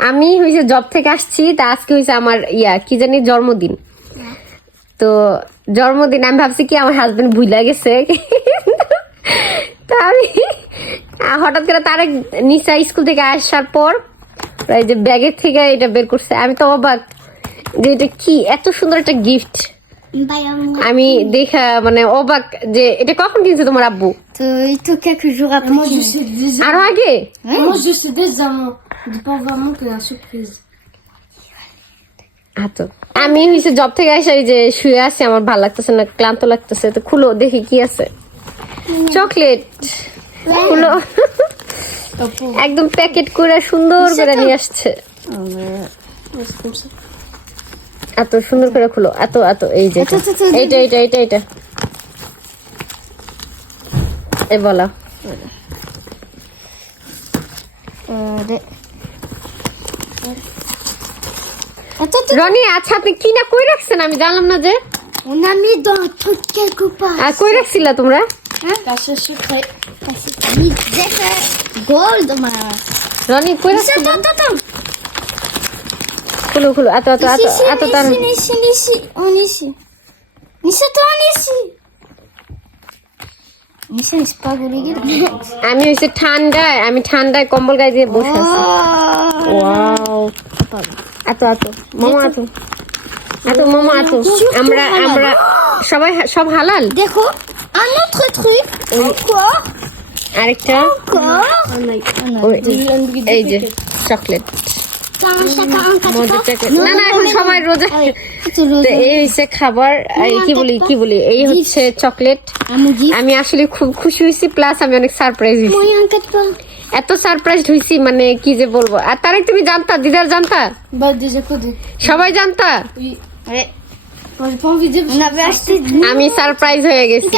আমি হয়েছে জব থেকে আসছি তা আজকে হয়েছে আমার ইয়া কি জানি জন্মদিন। তো জন্মদিন আমি ভাবছি কি আমার হাজবেন্ড ভুলে গেছে। তা আমি হঠাৎ করে তার নিশা স্কুল থেকে আসার পর এই যে ব্যাগের থেকে এটা বের করছে। আমি তো অবাক যে এটা কি এত সুন্দর একটা গিফট আমি দেখা মানে অবাক যে এটা কখন কিনছে তোমার আব্বু. আরও আগে? Pas vraiment y surprise. আচ্ছা আমি হয়েছে জব থেকে আসে এই যে শুয়ে আছি আমার ভালো লাগতেছে না ক্লান্ত লাগতেছে তো খুলো দেখি কি আছে। চকলেট খুলো। একদম প্যাকেট করে সুন্দর করে নিয়ে আসছে. এত সুন্দর করে খুলো এত এত এই যে Attends, attends, attends. এইটা এইটা এইটা এইটা। এই বলা। রনি আচ্ছা আপনি কি না কই রাখছেন আমি জানলাম না যে. আর কই রাখছিলা তোমরা. রনি কই attends. খুলো খুলো এত এত এত এত তার ici, ici, ici, on est ici. আমি হইছে ঠান্ডায় আমি ঠান্ডায় কম্বল গায়ে দিয়ে বসে আছি. ওয়াও। এত এত মোমো এত এত মোমো এত আমরা আমরা সবাই সব হালাল. Encore, আরেকটা। এই যে chocolate. T'as un chacun un মজার quatre চকলেট না না এখন সবাই রোজা। এই হচ্ছে খাবার কি বলি কি বলি? এই হচ্ছে চকলেট। আমি আসলে খুব খুশি হয়েছি প্লাস আমি অনেক সারপ্রাইজ হয়েছি. এত সারপ্রাইজ হয়েছি মানে কি যে বলব। আর তারে তুমি জানতা? দিদার জানতা. সবাই জানতা? আমি সারপ্রাইজ হয়ে গেছি.